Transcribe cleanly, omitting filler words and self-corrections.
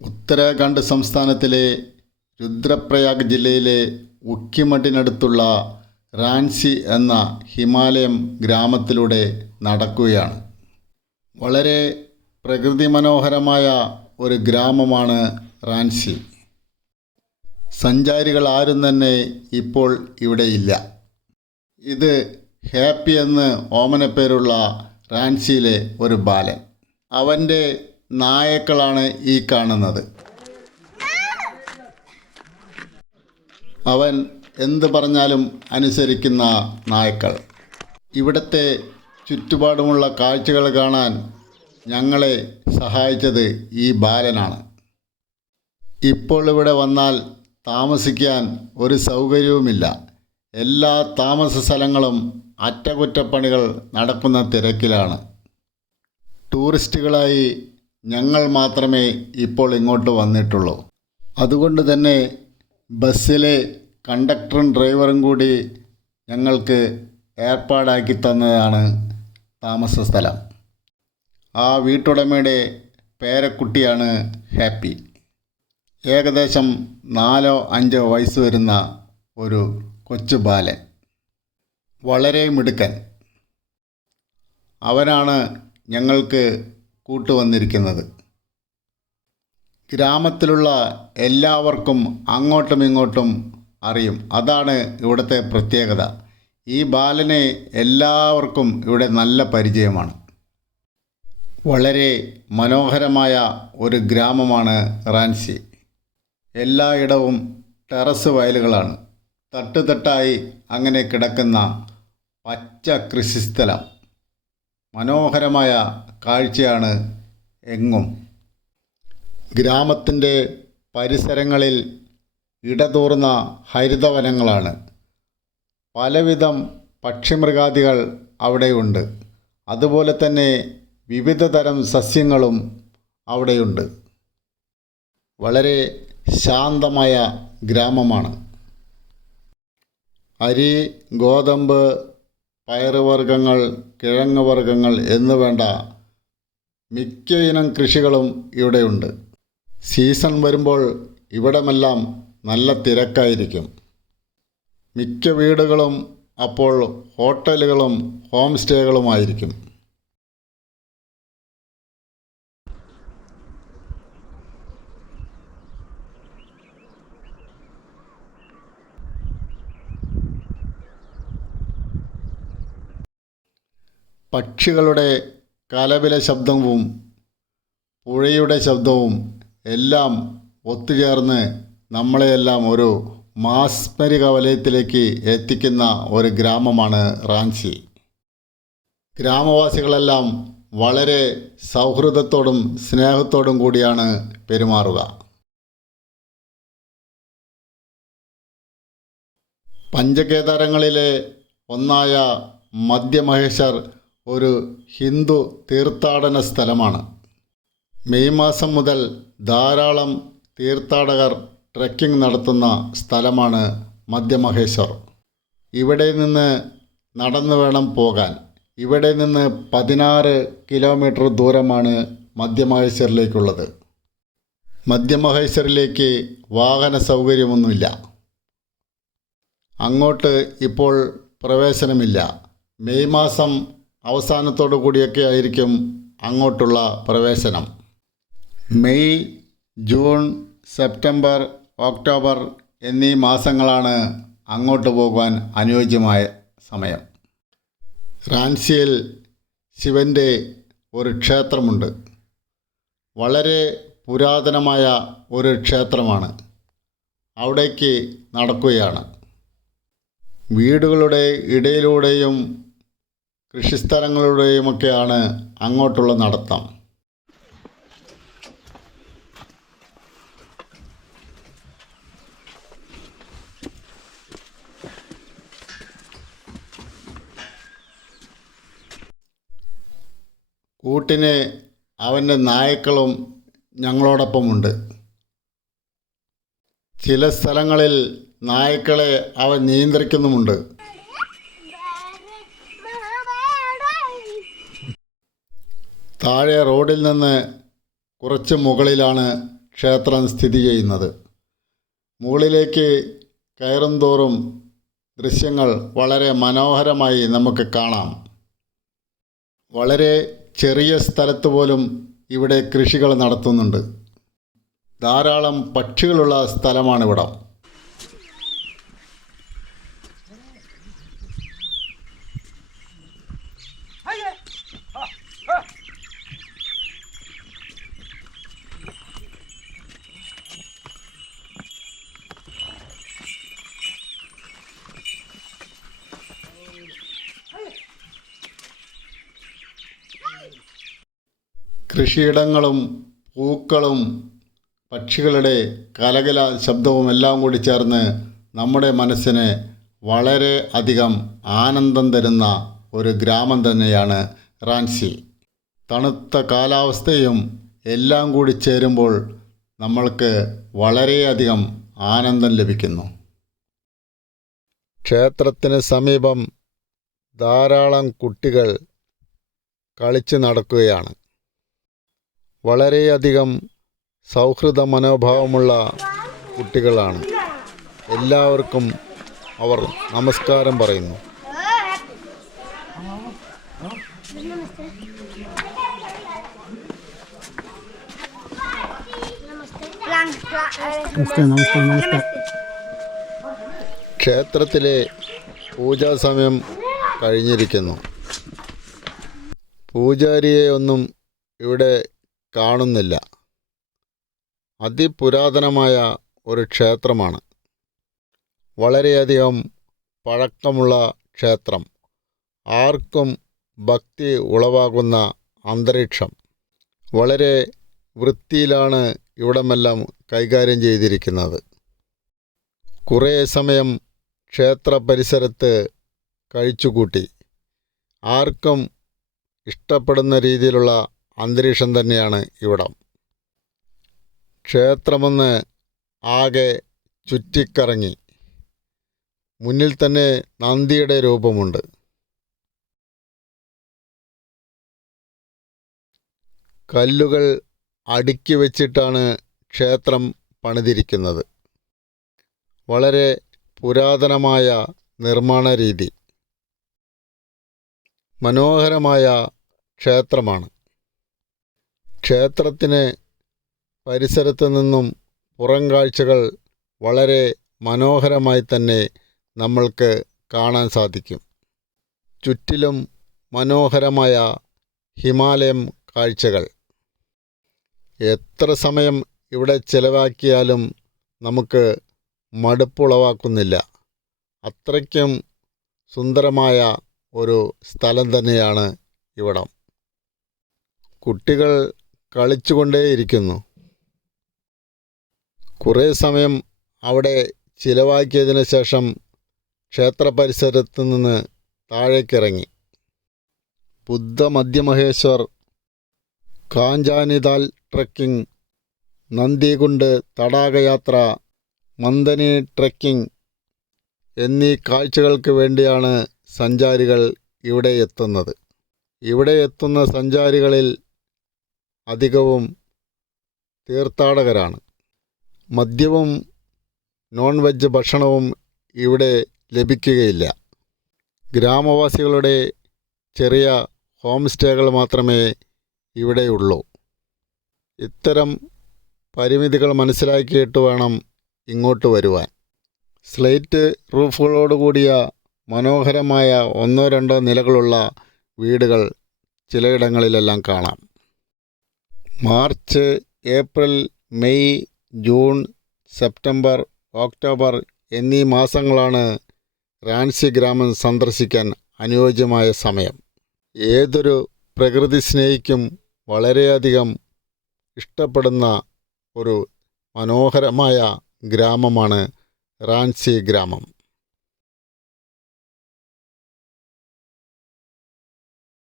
ഉത്തരാഖണ്ഡ് സംസ്ഥാനത്തിലെ രുദ്രപ്രയാഗ് ജില്ലയിലെ ഉക്കിമഠിനടുത്തുള്ള റാൻസി എന്ന ഹിമാലയം ഗ്രാമത്തിലൂടെ നടക്കുകയാണ്. വളരെ പ്രകൃതി മനോഹരമായ ഒരു ഗ്രാമമാണ് റാൻസി. സഞ്ചാരികൾ ആരും തന്നെ ഇപ്പോൾ ഇവിടെയില്ല. ഇത് ഹാപ്പി എന്ന് ഓമനപ്പേരുള്ള റാൻസിയിലെ ഒരു ബാലൻ. അവൻ്റെ നായക്കളാണ് ഈ കാണുന്നത്. അവൻ എന്ത് പറഞ്ഞാലും അനുസരിക്കുന്ന നായ്ക്കൾ. ഇവിടുത്തെ ചുറ്റുപാടുമുള്ള കാഴ്ചകൾ കാണാൻ ഞങ്ങളെ സഹായിച്ചത് ഈ ബാലനാണ്. ഇപ്പോൾ ഇവിടെ വന്നാൽ താമസിക്കാൻ ഒരു സൗകര്യവുമില്ല. എല്ലാ താമസ സ്ഥലങ്ങളും അറ്റകുറ്റപ്പണികൾ നടക്കുന്ന തിരക്കിലാണ്. ടൂറിസ്റ്റുകളായി ഞങ്ങൾ മാത്രമേ ഇപ്പോൾ ഇങ്ങോട്ട് വന്നിട്ടുള്ളൂ. അതുകൊണ്ട് തന്നെ ബസ്സിലെ കണ്ടക്ടറും ഡ്രൈവറും കൂടി ഞങ്ങൾക്ക് ഏർപ്പാടാക്കി തന്നതാണ് താമസ സ്ഥലം. ആ വീട്ടുടമയുടെ പേരക്കുട്ടിയാണ് ഹാപ്പി. ഏകദേശം 4-5 വയസ്സ് വരുന്ന ഒരു കൊച്ചു ബാലൻ. വളരെ മിടുക്കൻ. അവനാണ് ഞങ്ങൾക്ക് കൂട്ടുവന്നിരിക്കുന്നത്. ഗ്രാമത്തിലുള്ള എല്ലാവർക്കും അങ്ങോട്ടും ഇങ്ങോട്ടും അറിയും. അതാണ് ഇവിടുത്തെ പ്രത്യേകത. ഈ ബാലനെ എല്ലാവർക്കും ഇവിടെ നല്ല പരിചയമാണ്. വളരെ മനോഹരമായ ഒരു ഗ്രാമമാണ് റാൻസി. എല്ലായിടവും ടെറസ് വയലുകളാണ്. തട്ടുതട്ടായി അങ്ങനെ കിടക്കുന്ന പച്ച കൃഷിസ്ഥലം. മനോഹരമായ കാഴ്ചയാണ് എങ്ങും. ഗ്രാമത്തിൻ്റെ പരിസരങ്ങളിൽ ഇടതൂർന്ന ഹരിതവനങ്ങളാണ്. പലവിധം പക്ഷിമൃഗാദികൾ അവിടെയുണ്ട്. അതുപോലെ തന്നെ വിവിധ തരം സസ്യങ്ങളും അവിടെയുണ്ട്. വളരെ ശാന്തമായ ഗ്രാമമാണ്. അരി, ഗോതമ്പ്, പയറുവർഗ്ഗങ്ങൾ, കിഴങ്ങ് വർഗ്ഗങ്ങൾ എന്നുവേണ്ട മിക്ക ഇനം കൃഷികളും ഇവിടെയുണ്ട്. സീസൺ വരുമ്പോൾ ഇവിടമെല്ലാം നല്ല തിരക്കായിരിക്കും. മിക്ക വീടുകളും അപ്പോൾ ഹോട്ടലുകളും ഹോം സ്റ്റേകളുമായിരിക്കും. പക്ഷികളുടെ കലപില ശബ്ദവും പുഴയുടെ ശബ്ദവും എല്ലാം ഒത്തുചേർന്ന് നമ്മളെയെല്ലാം ഒരു മാസ്മരിക വലയത്തിലേക്ക് എത്തിക്കുന്ന ഒരു ഗ്രാമമാണ് റാൻസി. ഗ്രാമവാസികളെല്ലാം വളരെ സൗഹൃദത്തോടും സ്നേഹത്തോടും കൂടിയാണ് പെരുമാറുക. പഞ്ചകേദാരങ്ങളിലെ ഒന്നായ മധ്യമഹേശ്വർ ഒരു ഹിന്ദു തീർത്ഥാടന സ്ഥലമാണ്. മെയ് മാസം മുതൽ ധാരാളം തീർത്ഥാടകർ ട്രെക്കിംഗ് നടത്തുന്ന സ്ഥലമാണ് മധ്യമഹേശ്വർ. ഇവിടെ നിന്ന് നടന്നു വേണം പോകാൻ. ഇവിടെ നിന്ന് 16 കിലോമീറ്റർ ദൂരമാണ് മധ്യമഹേശ്വറിലേക്കുള്ളത്. മധ്യമഹേശ്വറിലേക്ക് വാഹന സൗകര്യമൊന്നുമില്ല. അങ്ങോട്ട് ഇപ്പോൾ പ്രവേശനമില്ല. മെയ് മാസം അവസാനത്തോടു കൂടിയൊക്കെ ആയിരിക്കും അങ്ങോട്ടുള്ള പ്രവേശനം. മെയ്, ജൂൺ, സെപ്റ്റംബർ, ഒക്ടോബർ എന്നീ മാസങ്ങളാണ് അങ്ങോട്ട് പോകുവാൻ അനുയോജ്യമായ സമയം. റാൻസിയിൽ ശിവൻ്റെ ഒരു ക്ഷേത്രമുണ്ട്. വളരെ പുരാതനമായ ഒരു ക്ഷേത്രമാണ്. അവിടേക്ക് നടക്കുകയാണ്. വീടുകളുടെ ഇടയിലൂടെയും കൃഷിസ്ഥലങ്ങളിലൂടെയുമൊക്കെയാണ് അങ്ങോട്ടുള്ള നടത്തം. കൂട്ടിന് അവൻ്റെ നായ്ക്കളും ഞങ്ങളോടൊപ്പമുണ്ട്. ചില സ്ഥലങ്ങളിൽ നായ്ക്കളെ അവൻ നിയന്ത്രിക്കുന്നുമുണ്ട്. താഴെ റോഡിൽ നിന്ന് കുറച്ച് മുകളിലാണ് ക്ഷേത്രം സ്ഥിതി ചെയ്യുന്നത്. മുകളിലേക്ക് കയറും തോറും ദൃശ്യങ്ങൾ വളരെ മനോഹരമായി നമുക്ക് കാണാം. വളരെ ചെറിയ സ്ഥലത്ത് പോലും ഇവിടെ കൃഷികൾ നടത്തുന്നുണ്ട്. ധാരാളം പക്ഷികളുള്ള സ്ഥലമാണിവിടം. കൃഷിയിടങ്ങളും പൂക്കളും പക്ഷികളുടെ കലകല ശബ്ദവും എല്ലാം കൂടി ചേർന്ന് നമ്മുടെ മനസ്സിന് വളരെ അധികം ആനന്ദം തരുന്ന ഒരു ഗ്രാമം തന്നെയാണ് റാൻസി. തണുത്ത കാലാവസ്ഥയും എല്ലാം കൂടി ചേരുമ്പോൾ നമ്മൾക്ക് വളരെയധികം ആനന്ദം ലഭിക്കുന്നു. ക്ഷേത്രത്തിന് സമീപം ധാരാളം കുട്ടികൾ കളിച്ച് നടക്കുകയാണ്. വളരെയധികം സൗഹൃദ മനോഭാവമുള്ള കുട്ടികളാണ്. എല്ലാവർക്കും അവർ നമസ്കാരം പറയുന്നു. ക്ഷേത്രത്തിലെ പൂജാസമയം കഴിഞ്ഞിരിക്കുന്നു. പൂജാരിയെ ഒന്നും ഇവിടെ കാണുന്നില്ല. അതിപുരാതനമായ ഒരു ക്ഷേത്രമാണ്. വളരെയധികം പഴക്കമുള്ള ക്ഷേത്രം. ആർക്കും ഭക്തി ഉളവാകുന്ന അന്തരീക്ഷം. വളരെ വൃത്തിയിലാണ് ഇവിടമെല്ലാം കൈകാര്യം ചെയ്തിരിക്കുന്നത്. കുറേ സമയം ക്ഷേത്ര പരിസരത്ത് കഴിച്ചുകൂട്ടി. ആർക്കും ഇഷ്ടപ്പെടുന്ന രീതിയിലുള്ള അന്തരീക്ഷം തന്നെയാണ് ഇവിടം. ക്ഷേത്രമൊന്ന് ആകെ ചുറ്റിക്കറങ്ങി. മുന്നിൽ തന്നെ നന്ദിയുടെ രൂപമുണ്ട്. കല്ലുകൾ അടുക്കി വച്ചിട്ടാണ് ക്ഷേത്രം പണിതിരിക്കുന്നത്. വളരെ പുരാതനമായ നിർമ്മാണ രീതി. മനോഹരമായ ക്ഷേത്രമാണ്. ക്ഷേത്രത്തിന് പരിസരത്ത് നിന്നും പുറം കാഴ്ചകൾ വളരെ മനോഹരമായി തന്നെ നമ്മൾക്ക് കാണാൻ സാധിക്കും. ചുറ്റിലും മനോഹരമായ ഹിമാലയം കാഴ്ചകൾ. എത്ര സമയം ഇവിടെ ചിലവാക്കിയാലും നമുക്ക് മടുപ്പുളവാക്കുന്നില്ല. അത്രയ്ക്കും സുന്ദരമായ ഒരു സ്ഥലം തന്നെയാണ് ഇവിടം. കുട്ടികൾ കളിച്ചുകൊണ്ടേയിരിക്കുന്നു. കുറേ സമയം അവിടെ ചിലവാക്കിയതിന് ശേഷം ക്ഷേത്ര പരിസരത്ത് നിന്ന് താഴേക്കിറങ്ങി. ബുദ്ധ മധ്യമഹേശ്വർ, കാഞ്ചാനിതാൽ ട്രെക്കിംഗ്, നന്ദികുണ്ട് തടാകയാത്ര, മന്ദനി ട്രെക്കിംഗ് എന്നീ കാഴ്ചകൾക്ക് വേണ്ടിയാണ് സഞ്ചാരികൾ ഇവിടെ എത്തുന്നത്. ഇവിടെ എത്തുന്ന സഞ്ചാരികളിൽ അധികവും തീർത്ഥാടകരാണ്. മദ്യവും നോൺ വെജ് ഭക്ഷണവും ഇവിടെ ലഭിക്കുകയില്ല. ഗ്രാമവാസികളുടെ ചെറിയ ഹോം സ്റ്റേകൾ മാത്രമേ ഇവിടെയുള്ളൂ. ഇത്തരം പരിമിതികൾ മനസ്സിലാക്കിയിട്ട് വേണം ഇങ്ങോട്ട് വരുവാൻ. സ്ലേറ്റ് റൂഫുകളോടുകൂടിയ മനോഹരമായ 1-2 നിലകളുള്ള വീടുകൾ ചിലയിടങ്ങളിലെല്ലാം കാണാം. March, April, May, June, September, October എന്നീ മാസങ്ങളാണ് റാൻസി ഗ്രാമം സന്ദർശിക്കാൻ അനുയോജ്യമായ സമയം. ഏതൊരു പ്രകൃതി സ്നേഹിക്കും വളരെയധികം ഇഷ്ടപ്പെടുന്ന ഒരു മനോഹരമായ ഗ്രാമമാണ് റാൻസി ഗ്രാമം.